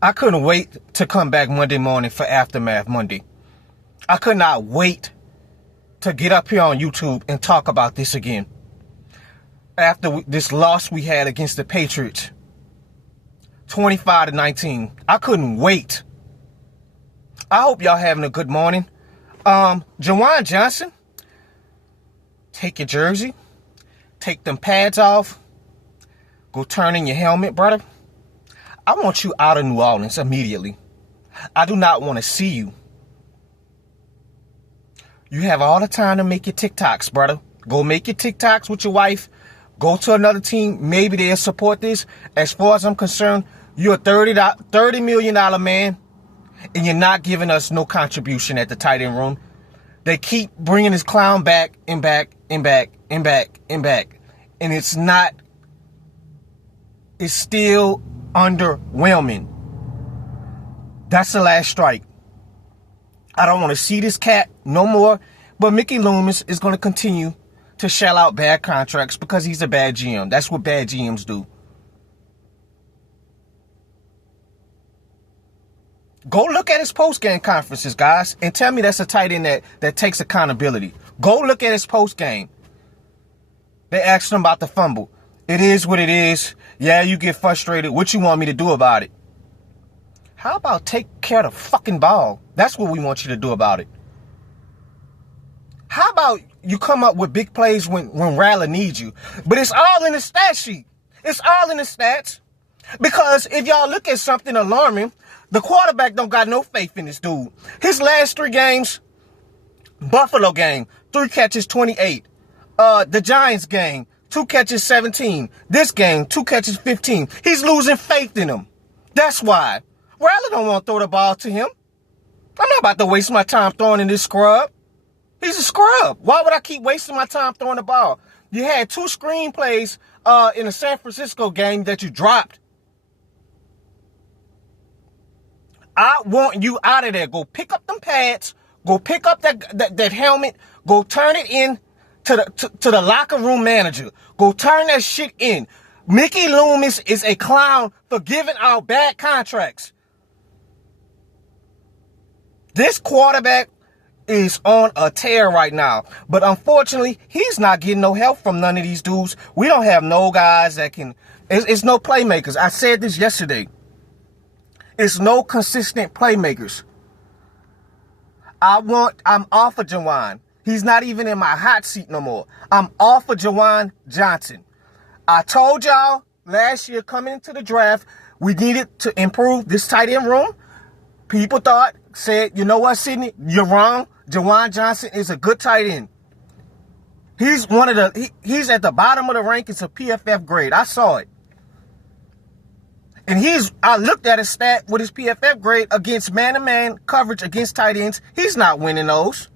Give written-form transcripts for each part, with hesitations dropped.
I couldn't wait to come back Monday morning for Aftermath Monday. I could not wait to get up here on YouTube and talk about this again. After this loss we had against the Patriots, 25-19, I couldn't wait. I hope y'all having a good morning. Juwuan Johnson, take your jersey, take them pads off, go turn in your helmet, brother. I want you out of New Orleans immediately. I do not want to see you. You have all the time to make your TikToks, brother. Go make your TikToks with your wife. Go to another team. Maybe they'll support this. As far as I'm concerned, you're a $30 million man, and you're not giving us no contribution at the tight end room. They keep bringing this clown back and back and back and back and back. And it's still underwhelming. That's the last strike. I don't want to see this cat no more. But Mickey Loomis is going to continue to shell out bad contracts because he's a bad GM. That's what bad GMs do. Go look at his post-game conferences, guys, and tell me that's a tight end that takes accountability. Go look at his post-game. They asked him about the fumble. It is what it is. Yeah, you get frustrated. What you want me to do about it? How about take care of the fucking ball? That's what we want you to do about it. How about you come up with big plays when Rattler needs you? But it's all in the stat sheet. It's all in the stats. Because if y'all look at something alarming, the quarterback don't got no faith in this dude. His last 3 games, Buffalo game, 3 catches, 28. The Giants game, 2 catches, 17. This game, 2 catches, 15. He's losing faith in him. That's why. Rattler don't want to throw the ball to him. I'm not about to waste my time throwing in this scrub. He's a scrub. Why would I keep wasting my time throwing the ball? You had 2 screenplays in the San Francisco game that you dropped. I want you out of there. Go pick up them pads. Go pick up that helmet. Go turn it in to the locker room manager. Go turn that shit in. Mickey Loomis is a clown for giving out bad contracts. This quarterback is on a tear right now. But unfortunately, he's not getting no help from none of these dudes. We don't have no guys that can... It's no playmakers. I said this yesterday. It's no consistent playmakers. I'm off of Juwuan. He's not even in my hot seat no more. I'm off of Juwuan Johnson. I told y'all last year coming into the draft, we needed to improve this tight end room. People said, you know what, Sidney? You're wrong. Juwuan Johnson is a good tight end. He's he's at the bottom of the rankings of PFF grade. I saw it. And I looked at his stat with his PFF grade against man-to-man coverage against tight ends. He's not winning those.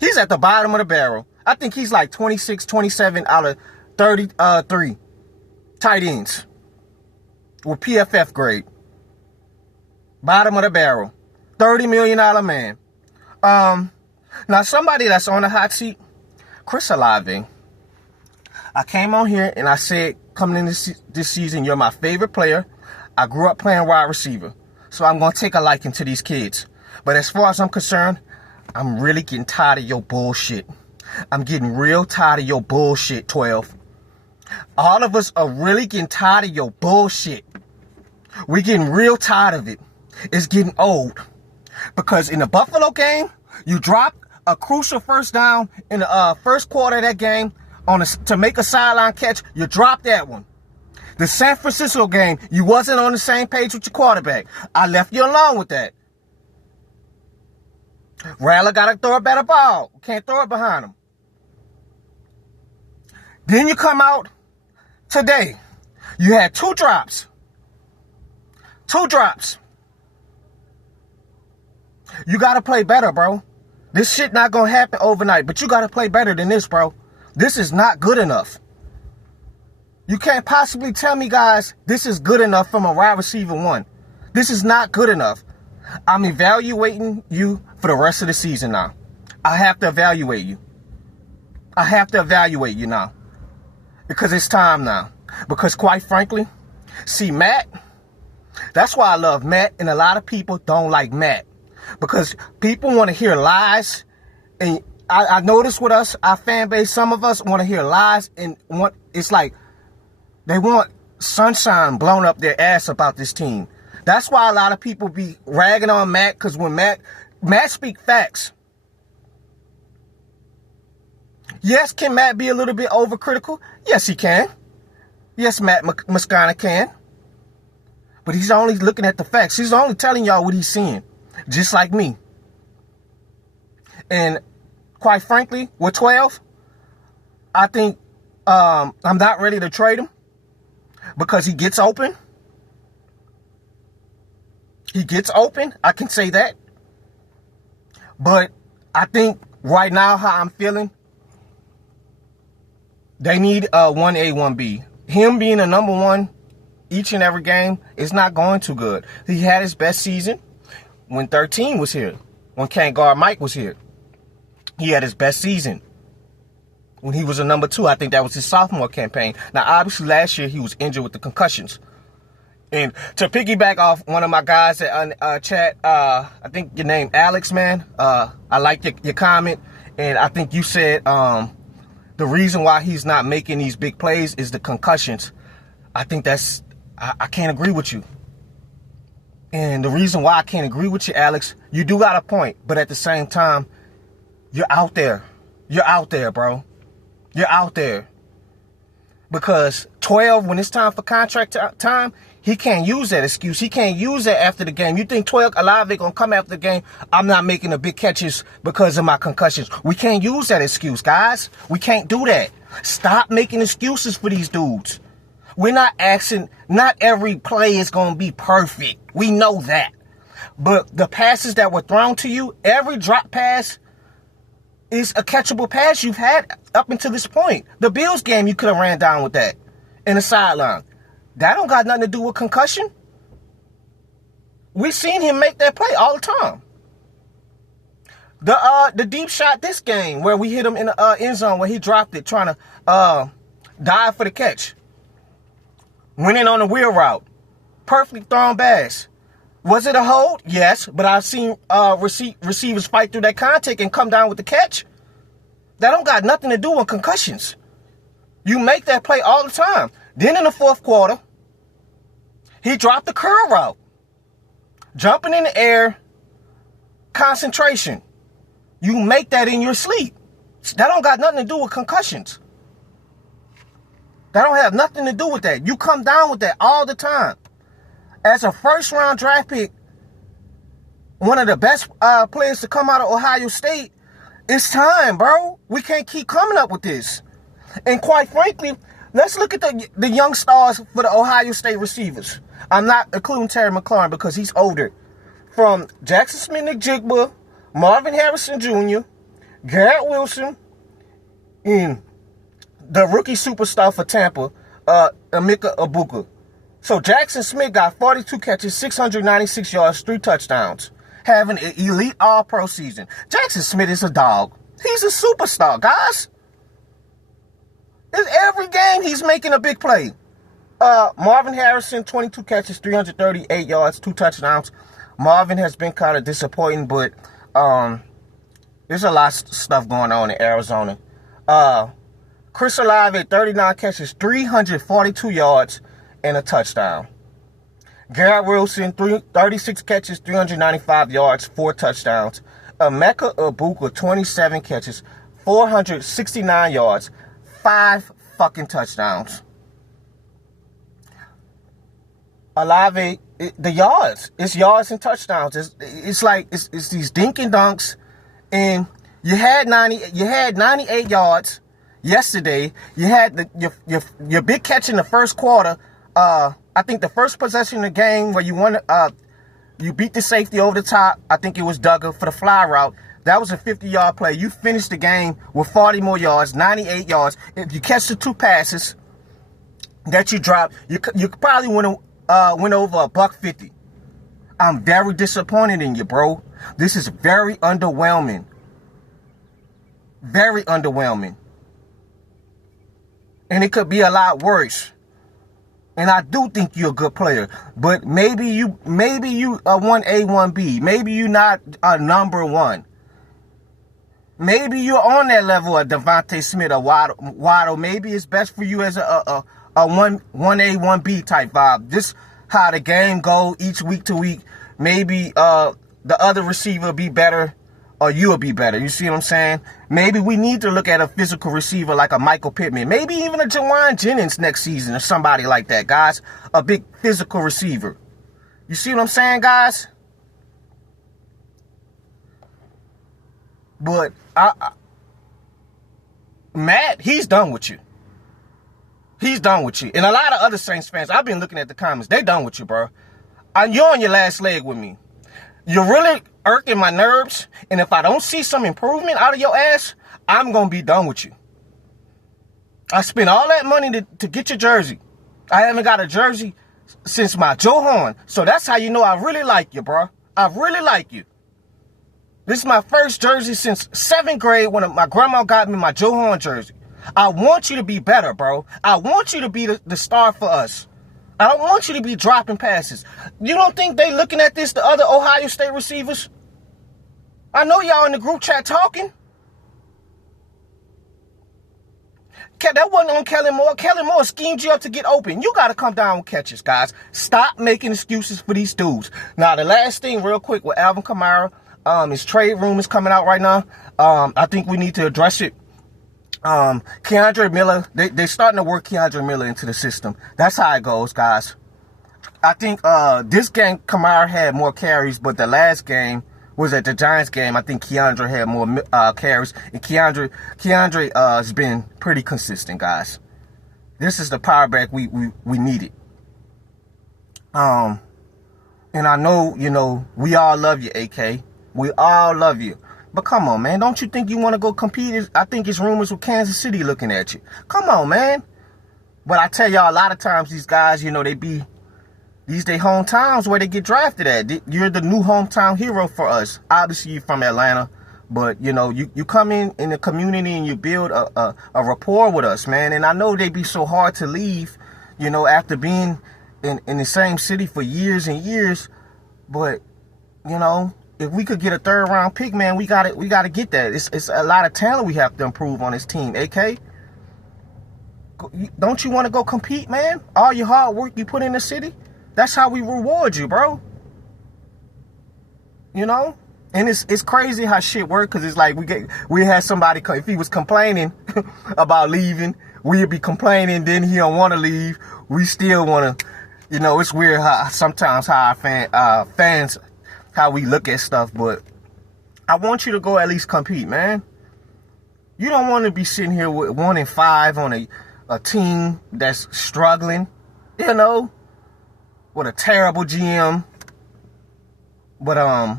He's at the bottom of the barrel. I think he's like 26, 27 out of 33 tight ends with PFF grade. Bottom of the barrel. $30 million man. Now somebody that's on the hot seat, Chris Olave. I came on here and I said, coming in this season, you're my favorite player. I grew up playing wide receiver, so I'm going to take a liking to these kids. But as far as I'm concerned, I'm really getting tired of your bullshit. I'm getting real tired of your bullshit, 12. All of us are really getting tired of your bullshit. We're getting real tired of it. It's getting old. Because in the Buffalo game, you dropped a crucial first down in the first quarter of that game to make a sideline catch. You dropped that one. The San Francisco game, you wasn't on the same page with your quarterback. I left you alone with that. Rattler got to throw a better ball. Can't throw it behind him. Then you come out today. You had 2 drops. 2 drops. You got to play better, bro. This shit not going to happen overnight, but you got to play better than this, bro. This is not good enough. You can't possibly tell me, guys, this is good enough from a wide receiver 1. This is not good enough. I'm evaluating you for the rest of the season now. I have to evaluate you. I have to evaluate you now. Because it's time now. Because quite frankly, see, Matt, That's why I love Matt, and a lot of people don't like Matt. Because people want to hear lies, and I notice with us, our fan base, some of us want to hear lies, and it's like they want sunshine blown up their ass about this team. That's why a lot of people be ragging on Matt, because when Matt speak facts. Yes, can Matt be a little bit overcritical? Yes, he can. Yes, Matt Moscona can. But he's only looking at the facts. He's only telling y'all what he's seeing. Just like me. And quite frankly, with 12, I think I'm not ready to trade him because he gets open. He gets open. I can say that. But I think right now how I'm feeling, they need a 1A, 1B. Him being a number one each and every game is not going too good. He had his best season when 13 was here, when Can't Guard Mike was here. He had his best season when he was a number 2. I think that was his sophomore campaign. Now, obviously, last year he was injured with the concussions. And to piggyback off one of my guys that chat, I think your name Alex, man. I like your comment, and I think you said the reason why he's not making these big plays is the concussions. I think I can't agree with you. And the reason why I can't agree with you, Alex, you do got a point, but at the same time, you're out there. You're out there, bro. You're out there. Because 12, when it's time for contract time, he can't use that excuse. He can't use that after the game. You think 12, Olave gonna come after the game, I'm not making the big catches because of my concussions. We can't use that excuse, guys. We can't do that. Stop making excuses for these dudes. We're not asking, not every play is going to be perfect. We know that. But the passes that were thrown to you, every drop pass is a catchable pass you've had up until this point. The Bills game, you could have ran down with that in the sideline. That don't got nothing to do with concussion. We've seen him make that play all the time. The deep shot this game where we hit him in the end zone where he dropped it trying to dive for the catch. Went in on the wheel route. Perfectly thrown pass. Was it a hold? Yes, but I've seen receivers fight through that contact and come down with the catch. That don't got nothing to do with concussions. You make that play all the time. Then in the fourth quarter, he dropped the curl route. Jumping in the air, concentration. You make that in your sleep. That don't got nothing to do with concussions. That don't have nothing to do with that. You come down with that all the time. As a first-round draft pick, one of the best players to come out of Ohio State, it's time, bro. We can't keep coming up with this. And quite frankly, let's look at the young stars for the Ohio State receivers. I'm not including Terry McLaurin because he's older. From Jackson Smith-Njigba, Marvin Harrison Jr., Garrett Wilson, and the rookie superstar for Tampa, Emeka Egbuka. So Jackson Smith got 42 catches, 696 yards, 3 touchdowns, having an elite all-pro season. Jackson Smith is a dog. He's a superstar, guys. In every game, he's making a big play. Marvin Harrison, 22 catches, 338 yards, 2 touchdowns. Marvin has been kind of disappointing, but there's a lot of stuff going on in Arizona. Chris Olave, 39 catches, 342 yards, and a touchdown. Garrett Wilson, 36 catches, 395 yards, 4 touchdowns. Emeka Egbuka, 27 catches, 469 yards, 5 fucking touchdowns. Olave, the yards. It's yards and touchdowns. It's like it's these dink and dunks. And you had 98 yards yesterday. You had your big catch in the first quarter. I think the first possession of the game where you won, you beat the safety over the top. I think it was Duggar for the fly route. That was a 50-yard play. You finished the game with 40 more yards, 98 yards. If you catch the 2 passes that you dropped, you probably went over $150. I'm very disappointed in you, bro. This is very underwhelming. Very underwhelming. And it could be a lot worse. And I do think you're a good player. But maybe you a 1A, 1B. Maybe you not a number one. Maybe you're on that level of Devontae Smith or Waddle. Maybe it's best for you as a 1A, 1B type vibe. Just how the game go each week to week. Maybe the other receiver will be better or you'll be better. You see what I'm saying? Maybe we need to look at a physical receiver like a Michael Pittman. Maybe even a Juwuan Jennings next season or somebody like that, guys. A big physical receiver. You see what I'm saying, guys? But Matt, he's done with you. He's done with you. And a lot of other Saints fans, I've been looking at the comments. They done with you, bro. You're on your last leg with me. You're really irking my nerves. And if I don't see some improvement out of your ass, I'm going to be done with you. I spent all that money to get your jersey. I haven't got a jersey since my Johan. So that's how you know I really like you, bro. I really like you. This is my first jersey since 7th grade when my grandma got me my Johan jersey. I want you to be better, bro. I want you to be the star for us. I don't want you to be dropping passes. You don't think they looking at this, the other Ohio State receivers? I know y'all in the group chat talking. That wasn't on Kellen Moore. Kellen Moore schemed you up to get open. You got to come down with catches, guys. Stop making excuses for these dudes. Now, the last thing real quick with Alvin Kamara, his trade room is coming out right now. I think we need to address it. Keandre Miller, they starting to work Keandre Miller into the system. That's how it goes, guys. I think this game Kamara had more carries, but the last game was at the Giants game. I think Keandre had more carries, and Keandre has been pretty consistent, guys. This is the power back we needed. And I know, you know, we all love you, AK. We all love you. But come on, man. Don't you think you want to go compete? I think it's rumors with Kansas City looking at you. Come on, man. But I tell y'all, a lot of times these guys, you know, these they hometowns where they get drafted at. You're the new hometown hero for us. Obviously, you're from Atlanta. But, you know, you come in the community and you build a rapport with us, man. And I know they be so hard to leave, you know, after being in the same city for years and years. But, you know, if we could get a 3rd round pick, man, we got to get that. It's a lot of talent we have to improve on this team. AK, don't you want to go compete, man? All your hard work you put in the city, that's how we reward you, bro. You know, and it's crazy how shit work, because it's like we had somebody, if he was complaining about leaving, we'd be complaining. Then he don't want to leave. We still want to. You know, it's weird how sometimes how our fans. How we look at stuff, but I want you to go at least compete, man. You don't want to be sitting here with 1-5 on a team that's struggling, you know, with a terrible GM. But I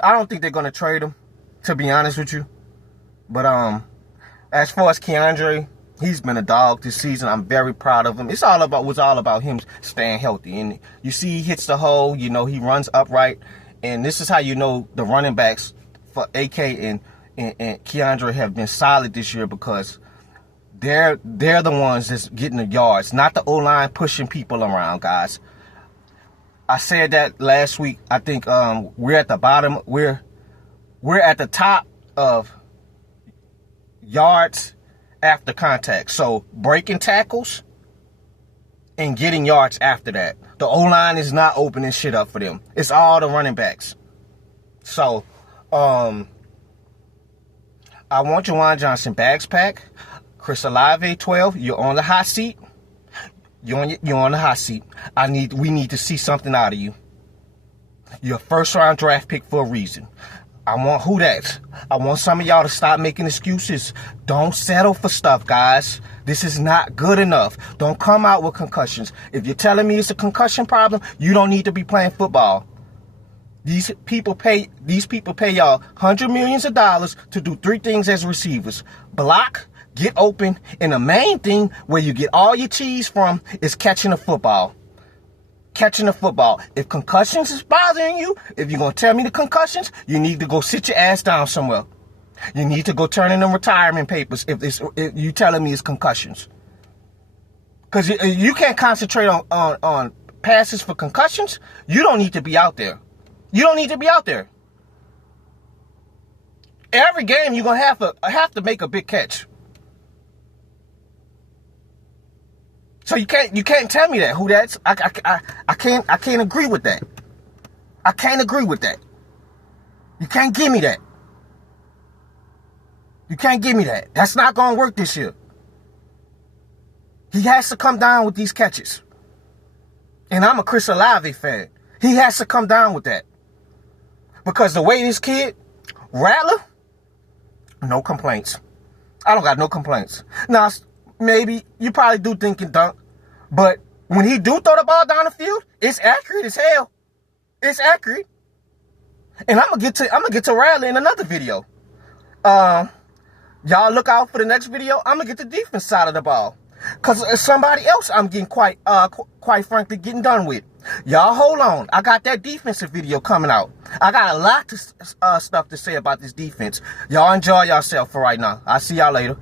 don't think they're gonna trade him, to be honest with you. But as far as Keandre, he's been a dog this season. I'm very proud of him. It's all about him staying healthy. And you see he hits the hole, you know, he runs upright. And this is how you know the running backs for AK and Keandre have been solid this year, because they're the ones that's getting the yards, not the O-line pushing people around, guys. I said that last week. I think we're at the bottom. We're at the top of yards after contact. So breaking tackles and getting yards after that. The O-line is not opening shit up for them. It's all the running backs. So I want Juwuan Johnson bags pack. Chris Olave 12. You're on the hot seat. You're on the hot seat. We need to see something out of you. You're a 1st round draft pick for a reason. I want who that. I want some of y'all to stop making excuses. Don't settle for stuff, guys. This is not good enough. Don't come out with concussions. If you're telling me it's a concussion problem, you don't need to be playing football. These people pay y'all hundreds of millions of dollars to do 3 things as receivers: block, get open, and the main thing where you get all your cheese from is catching the football. Catching the football. If concussions is bothering you, if you're going to tell me the concussions, you need to go sit your ass down somewhere. You need to go turn in them retirement papers if you telling me it's concussions. Because you can't concentrate on passes for concussions. You don't need to be out there. You don't need to be out there. Every game you're gonna have to make a big catch. So you can't tell me that who that's. I can't agree with that. I can't agree with that. You can't give me that. You can't give me that. That's not gonna work this year. He has to come down with these catches. And I'm a Chris Olave fan. He has to come down with that. Because the way this kid, Rattler, no complaints. I don't got no complaints. Now, maybe you probably do think and dunk, but when he do throw the ball down the field, it's accurate as hell. It's accurate. And I'm gonna get to Rattler in another video. Y'all look out for the next video. I'm gonna get the defense side of the ball. Cause somebody else I'm getting quite frankly getting done with. Y'all hold on. I got that defensive video coming out. I got a lot of stuff to say about this defense. Y'all enjoy yourself for right now. I'll see y'all later.